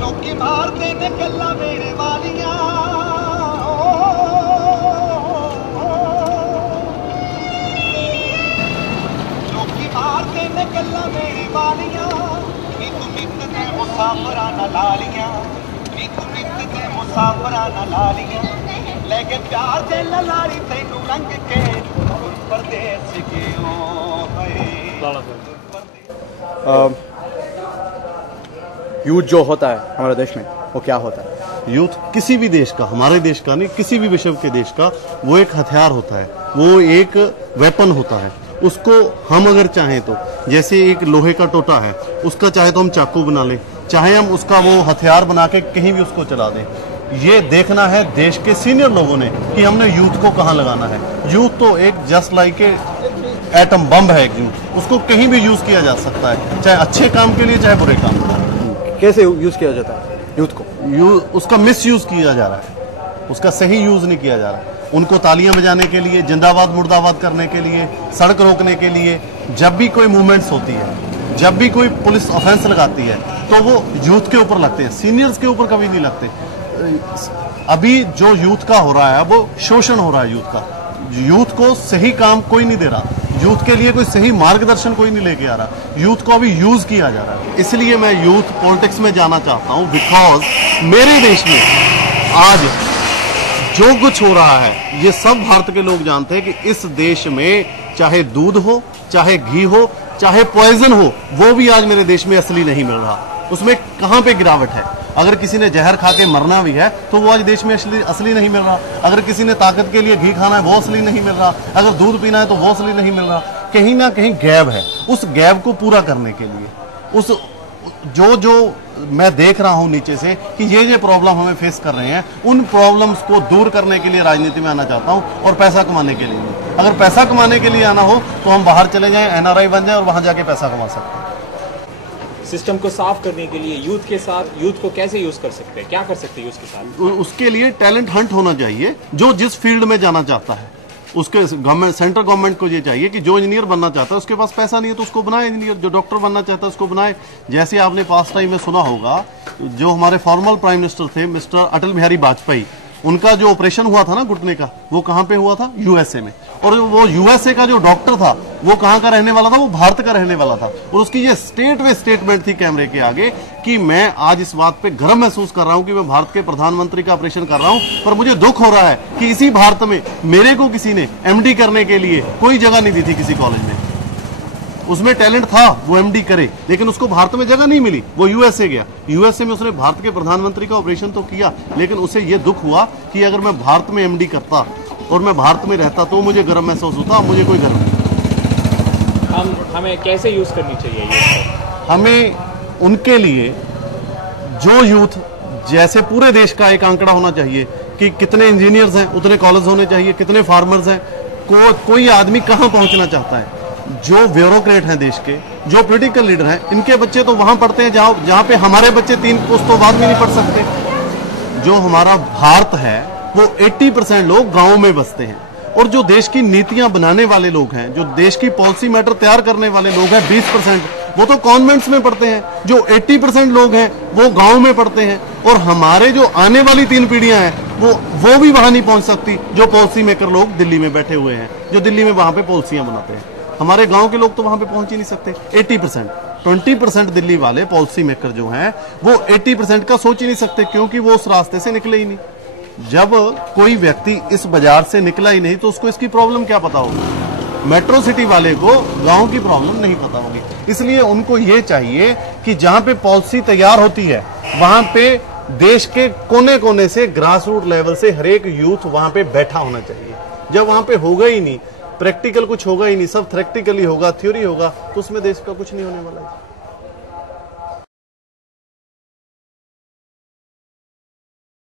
लोकी मारते ने गल्ला मेरे वालियां, लोकी मारते ने गल्ला मेरे वालियां, नी तू नित ते मुसाफरा ना लालियां, नी तू नित ते मुसाफरा ना लालियां, लेके प्यार दे ललारी तैनू रंग के परदेस क्यों यूथ जो होता है हमारे देश में वो क्या होता है? यूथ किसी भी देश का, हमारे देश का नहीं, किसी भी विश्व के देश का वो एक हथियार होता है, वो एक वेपन होता है। उसको हम अगर चाहें तो, जैसे एक लोहे का टोटा है, उसका चाहे तो हम चाकू बना लें, चाहे हम उसका वो हथियार बना के कहीं भी उसको चला दें। ये देखना है देश के सीनियर लोगों ने कि हमने यूथ को कहाँ लगाना है। यूथ तो एक जस्ट लाइक एटम बम है, एक यूथ उसको कहीं भी यूज किया जा सकता है, चाहे अच्छे काम के लिए चाहे बुरे काम के लिए। कैसे यूज किया जाता है यूथ को? उसका मिस यूज किया जा रहा है, उसका सही यूज नहीं किया जा रहा है। उनको तालियां बजाने के लिए, जिंदाबाद मुर्दाबाद करने के लिए, सड़क रोकने के लिए, जब भी कोई मूवमेंट्स होती है, जब भी कोई पुलिस ऑफेंस लगाती है तो वो यूथ के ऊपर लगते हैं, सीनियर्स के ऊपर कभी नहीं लगते। अभी जो यूथ का हो रहा है वो शोषण हो रहा है यूथ का। यूथ को सही काम कोई नहीं दे रहा, यूथ के लिए कोई सही मार्गदर्शन कोई नहीं लेके आ रहा, यूथ को अभी यूज किया जा रहा है। इसलिए मैं यूथ पॉलिटिक्स में जाना चाहता हूं, बिकॉज मेरे देश में आज जो कुछ हो रहा है ये सब भारत के लोग जानते हैं कि इस देश में चाहे दूध हो, चाहे घी हो, चाहे पॉइजन हो, वो भी आज मेरे देश में असली नहीं मिल रहा। उसमें कहां पे गिरावट है? अगर किसी ने जहर खा के मरना भी है तो वो आज देश में असली नहीं मिल रहा। अगर किसी ने ताकत के लिए घी खाना है वो असली नहीं मिल रहा। अगर दूध पीना है तो वो असली नहीं मिल रहा। कहीं ना कहीं गैप है। उस गैप को पूरा करने के लिए उस जो मैं देख रहा हूं नीचे से कि ये प्रॉब्लम हमें फेस कर रहे हैं, उन प्रॉब्लम्स को दूर करने के लिए राजनीति में आना चाहता हूं, और पैसा कमाने के लिए नहीं। अगर पैसा कमाने के लिए आना हो तो हम बाहर चले जाएं, एनआरआई बन जाए और वहां जाके पैसा कमा सकते हैं। सिस्टम को साफ करने के लिए यूथ के साथ, यूथ को कैसे यूज कर सकते हैं, क्या कर सकते हैं यूथ के साथ? उसके लिए टैलेंट हंट होना चाहिए। जो जिस फील्ड में जाना चाहता है उसके गवर्नमेंट, सेंट्रल गवर्नमेंट को ये चाहिए कि जो इंजीनियर बनना चाहता है उसके पास पैसा नहीं है तो उसको बनाए इंजीनियर, जो डॉक्टर बनना चाहता है उसको बनाए। जैसे आपने पास्ट टाइम में सुना होगा, जो हमारे फॉर्मर प्राइम मिनिस्टर थे मिस्टर अटल बिहारी वाजपेयी, उनका जो ऑपरेशन हुआ था ना घुटने का, वो कहां पे हुआ था? यूएसए में। और वो यूएसए का जो डॉक्टर था वो कहां का रहने वाला था? वो भारत का रहने वाला था। और उसकी ये स्टेटमेंट थी कैमरे के आगे कि मैं आज इस बात पे गर्व महसूस कर रहा हूं कि मैं भारत के प्रधानमंत्री का ऑपरेशन कर रहा हूं, पर मुझे दुख हो रहा है कि इसी भारत में मेरे को किसी ने एमडी करने के लिए कोई जगह नहीं दी थी किसी कॉलेज में। उसमें टैलेंट था वो एमडी करे, लेकिन उसको भारत में जगह नहीं मिली, वो यूएसए गया। यूएसए में उसने भारत के प्रधानमंत्री का ऑपरेशन तो किया, लेकिन उसे ये दुख हुआ कि अगर मैं भारत में एमडी करता और मैं भारत में रहता तो मुझे गर्व महसूस होता, मुझे कोई गर्व नहीं। हमें कैसे यूज करनी चाहिए ये? हमें उनके लिए जो यूथ, जैसे पूरे देश का एक आंकड़ा होना चाहिए कि कितने इंजीनियर्स हैं उतने कॉलेज होने चाहिए, कितने फार्मर्स हैं, कोई आदमी कहां पहुंचना चाहता है। जो ब्यूरोक्रेट हैं देश के, जो पॉलिटिकल लीडर हैं, इनके बच्चे तो वहां पढ़ते हैं जहां पे हमारे बच्चे 3 पुस्तों बाद में नहीं पढ़ सकते। जो हमारा भारत है वो 80% लोग गांवों में बसते हैं, और जो देश की नीतियां बनाने वाले लोग हैं, जो देश की पॉलिसी मैटर तैयार करने वाले लोग हैं 20%, वो तो कॉन्वेंट्स में पढ़ते हैं। जो 80% लोग हैं वो गांव में पढ़ते हैं, और हमारे जो आने वाली 3 पीढ़ियां हैं वो भी वहां नहीं पहुंच सकती जो पॉलिसी मेकर लोग दिल्ली में बैठे हुए हैं, जो दिल्ली में वहां पे पॉलिसियां बनाते हैं। हमारे गांव के लोग तो वहां पे पहुंच ही नहीं सकते। 80%, 20% दिल्ली वाले पॉलिसी मेकर जो हैं वो 80% का सोच ही नहीं सकते, क्योंकि वो उस रास्ते से निकले ही नहीं। जब कोई व्यक्ति इस बाजार से निकला ही नहीं तो उसको इसकी प्रॉब्लम क्या पता होगी? मेट्रो सिटी वाले को गांव की प्रॉब्लम नहीं पता होगी। इसलिए उनको ये चाहिए कि जहां पे पॉलिसी तैयार होती है वहां पे देश के कोने कोने से, ग्रास रूट लेवल से हर एक यूथ वहां पे बैठा होना चाहिए। जब वहां पे होगा ही नहीं, प्रैक्टिकल कुछ होगा ही नहीं, सब थ्योरेटिकली होगा, थ्योरी होगा, तो उसमें देश का कुछ नहीं होने वाला है।